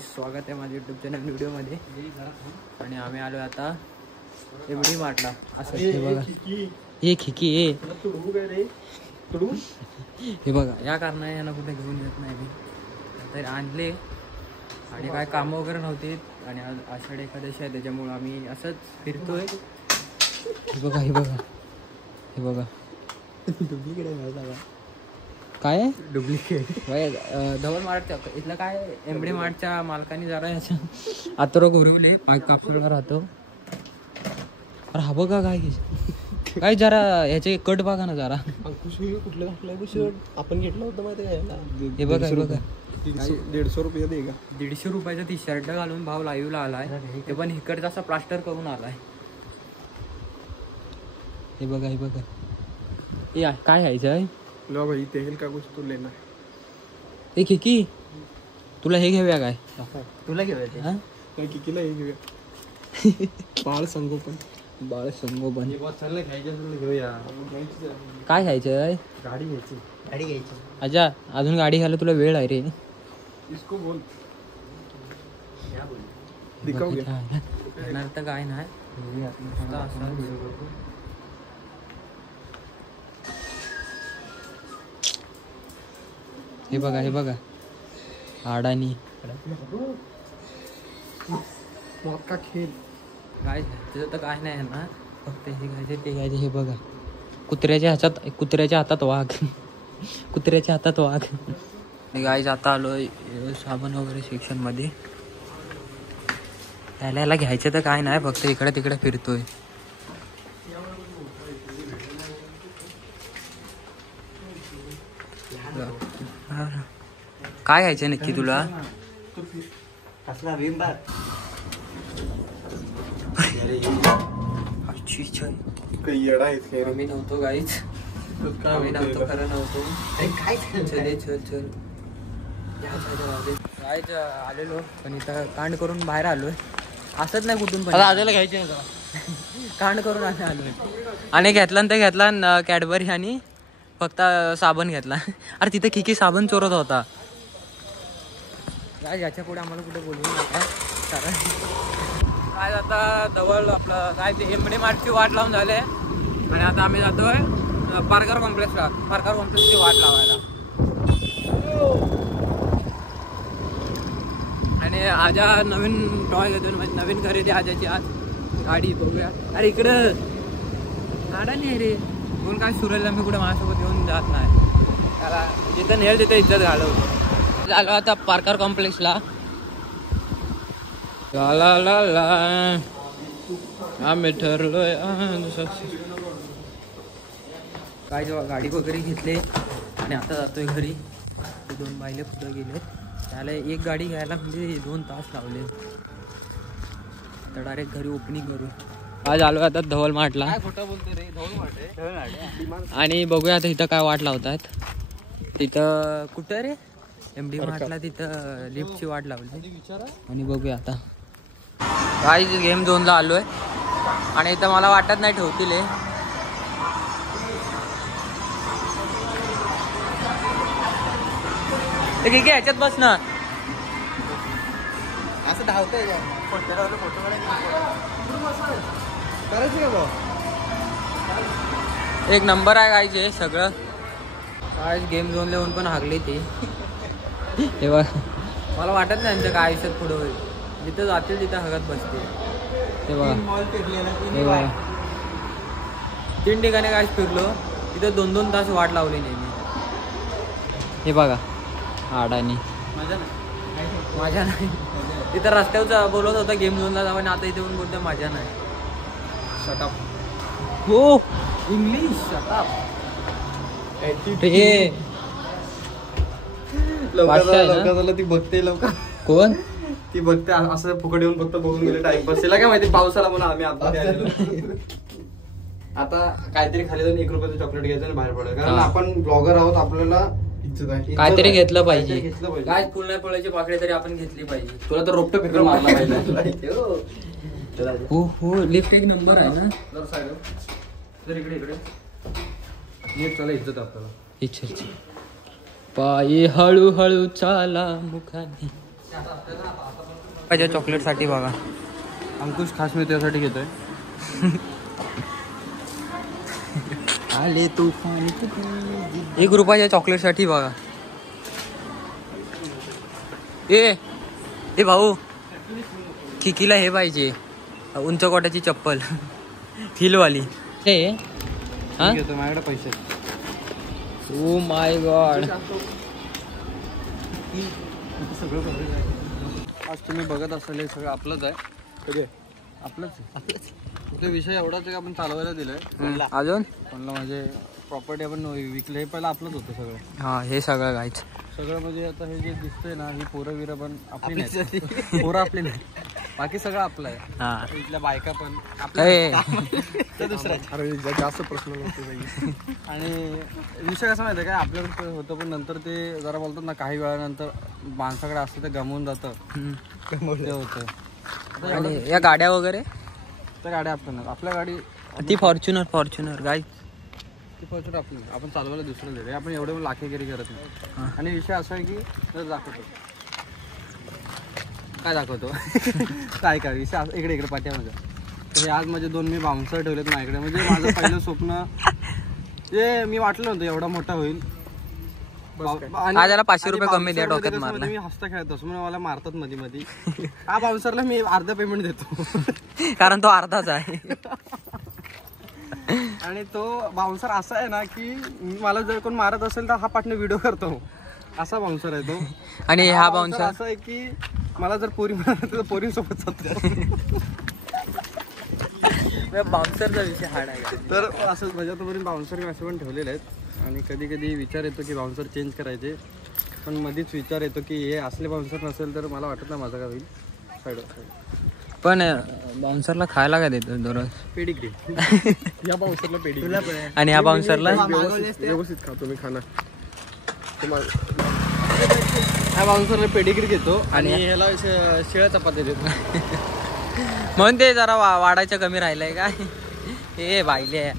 स्वागत आहे माझ्या यूट्यूब चॅनल व्हिडिओमध्ये. आणि आम्ही आलो आता एमडी मार्टला. असं हे बघा, हे खिकी हे बघा. या कारणाने यांना कुठे घेऊन येत नाही मी, तर आणले. आणि काय कामं वगैरे नव्हती आणि आज आषाढी एकादशी आहे, त्याच्यामुळं आम्ही असंच फिरतोय. हे बघा, हे बघा, हे बघा. काय डुप्लिकेट धवल मार्टच्या इथलं काय एमडी मार्टच्या मालकाने जरा याच्या आतरो घुरवले पाईप कापसूला राहतो. अरे हा बघा काय जरा ह्याचे कट बघा ना जरा. कुठलं घातलंय आपण घेतलं होतं माहिती आहे. हे बघा, हे बघा. 150 रुपये दे का. 150 रुपयाचा ती शर्ट घालून भाव लाईव्हला आलाय. ते पण इकडचा असा प्लास्टर करून आलाय. हे बघा, हे बघा. हे काय घ्यायचं आहे लो भाई तेल का कुछ तो लेना है. खिकी तुला हे घेऊया काय? तुला घेऊया हा काय किकीला हे घेऊया. बाळ संगोपन घेऊया. काय घ्यायचं आहे? गाडी घ्यायची. अच्छा, अजून गाडी घ्यायला तुला वेळ आहे रे. इसको बोल दिखाओ येणार तर काय नाही. हे बघा, हे बघा. अडाणी का खेळ काय त्याचं तर काय नाही ना, फक्त हे घ्यायचे ते घ्यायचे. हे बघा, कुत्र्याच्या हातात वाघ. कुत्र्याच्या हातात वाघ. गाईज आता आलोय साबण वगैरे सेक्शन मध्ये. याला घ्यायचं तर काय नाही, फक्त इकडे तिकडे फिरतोय. काय घ्यायचं नक्की तुला? मी नव्हतो गाईच, आम्ही नव्हतो, खरं नव्हतो. चल गाईच आलेलो, पण इथं कांड करून बाहेर आलोय. असंच नाही कुठून पण आजायला घ्यायचे कांड करून आलोय. आणि घेतला कॅडबरी आणि फक्त साबण घेतला. अरे तिथे किकी साबण चोरत होता. काय याच्या पुढे आम्हाला कुठे बोलवू नका. कारण काय आता जवळ आपलं काय ते एमडी मार्टची वाट लावून झाले. आणि आता आम्ही जातोय पारकर कॉम्प्लेक्सला. पारकर कॉम्प्लेक्सची वाट लावायला. आणि आजा नवीन टॉय घेतो, म्हणजे नवीन खरेदी आजाची. आज गाडी बघूया. अरे इकडं गाडा नाही रे. बोल काय सुरेलला मी कुठे माझ्यासोबत येऊन जात नाही. त्याला जिथं नेल तिथं इज्जत घालवतो. झालो आता पारकर कॉम्प्लेक्सला. आम्ही ठरलोय काय जेव्हा गाडी वगैरे घेतले आणि आता जातोय घरी. 2 बायले पुढे गेले. त्याला एक गाडी घ्यायला म्हणजे 2 तास लावले. तर डायरेक्ट घरी ओपनिंग करू. आज आलो आता धवल मार्टला. आणि बघूया आता इथं काय वाट लावतात. तिथं कुठं रे एमडी मार्टला तिथं लिफ्टची वाट लावली. आणि बघूया आता काय गेम झोनला आलोय. आणि इथं मला वाटत नाही ठेवतील. ठीक आहे, ह्याच्यात बस ना. असं धावतंय एक नंबर आहे गायचे सगळं. काय गेम झोन लिहून पण हागले ते. तेव्हा मला वाटत नाही त्यांचं काय आयुष्यात पुढं होईल. जिथं जातील तिथं हगत बसते. तेव्हा 3 ठिकाणी काय फिरलो. तिथं 2-2 तास वाट लावली नाही मी. हे बघा अडाणी. माझ्या नाही. तिथं रस्त्यावर बोलत होता गेम झोनला जावं, आणि आता इथे येऊन बोलतो माझ्या नाही. शटअप. हो इंग्लिश शटअप. ती बघते लवकर. कोण ती बघते असं फुकट येऊन फक्त बघून गेले टाइमपास. तिला काय माहिती पावसाला म्हणून आम्ही आता काहीतरी खाली जाऊन 1 रुपयाचं चॉकलेट घ्यायचं आणि बाहेर पडायचं. कारण आपण ब्लॉगर आहोत, आपल्याला काहीतरी घेतलं पाहिजे. काय पुन्हा पळायची पाकडे तरी आपण घेतली पाहिजे. तुला तर रोपटं फेकून मारला पाहिजे. हो लिफ्ट एक नंबर आहे ना. इकडे चला इज्जत आपल्याला. पायी हळूहळू चाला मुखाने. पाहिजे चॉकलेटसाठी बघा. अंकुश खास मी त्यासाठी घेतोय. आले तू 1 रुपयाच्या चॉकलेटसाठी बघा. ए भाऊ, किकीला हे पाहिजे उंच कोट्याची चप्पल हिलवाली. घेतो माझ्याकडे पैसे. Oh my God. आज तुम्ही बघत असाल हे सगळं आपलंच आहे. कधी आपलंच तो विषय एवढाच आहे की आपण चालवायला दिलंय. अजून म्हणलं म्हणजे प्रॉपर्टी आपण विकलं हे पहिलं आपलंच होतं सगळं. हा हे सगळं गायच सगळं म्हणजे आता हे जे दिसतंय ना ही पोरं विरं पण आपली नाही. पोरं आपली नाही, बाकी सगळं आपलं आहे. हा इथल्या बायका पण ए. आपल्या दुसऱ्या जास्त प्रश्न नव्हते. आणि विषय कसा माहिती आहे काय आपल्याकडे होतं पण नंतर ते जरा बोलतात ना काही वेळानंतर माणसाकडे असतं ते गमवून जातं. ते होतं. आणि या गाड्या वगैरे त्या गाड्या आपल्या गाडी ती फॉर्च्युनर गाय ती फॉर्च्युनर आपण चालवायला दुसरं देतो. आपण एवढे लाखेगिरी करत नाही. आणि विषय असा आहे की दाखवतो काय दाखवतो काय काय विषय इकडे पाठ्यामध्ये. तर आज माझे 2 मी बाउन्सर ठेवलेत माझ्याकडे. म्हणजे माझं पहिलं स्वप्न जे मी वाटलं नव्हतं एवढा मोठा होईल. आज याला 500 रुपये कमी द्या डोक्यात मारला. मी हसता खेळत असतो म्हणून मला मारतात मध्ये हा बाउन्सरला मी अर्धा पेमेंट देतो कारण तो अर्धाच आहे. आणि तो बाउन्सर असा आहे ना की मला जर कोण मारत असेल तर हा पाठने व्हिडिओ करतो. असा बाउन्सर आहे तो. आणि हा बाउन्सर असं आहे की मला जर पोरी मारत तर पोरींसोबत जातो. बाउन्सरचा विषय हार्ड आहे. तर असं माझ्यापर्यंत बाउन्सर मी असे पण ठेवलेले आहेत. आणि कधी कधी विचार येतो की बाउन्सर चेंज करायचे, पण मध्येच विचार येतो की हे असले बाउन्सर नसेल तर मला वाटत नाही माझं का होईल. साईड पण बाउन्सरला खायला काय देतो दररोज? पेडिग्री. या बाउन्सरला पेडिग्री आणि ह्या बाउन्सरला व्यवस्थित खातो मी खाना. ह्या बाउन्सरला पेडिग्री घेतो आणि ह्याला शिळ्या चपात्या देतो. म्हणून ते जरा वाढायचं कमी राहिलंय काय. हे बाईले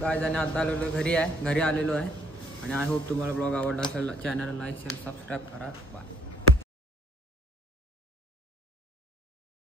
गाइस. आणि आता आलेलो घरी आलेलो आहे. आणि आय होप तुम्हाला ब्लॉग आवडला असेल. चॅनल लाईक शेअर सबस्क्राईब करा. बाय.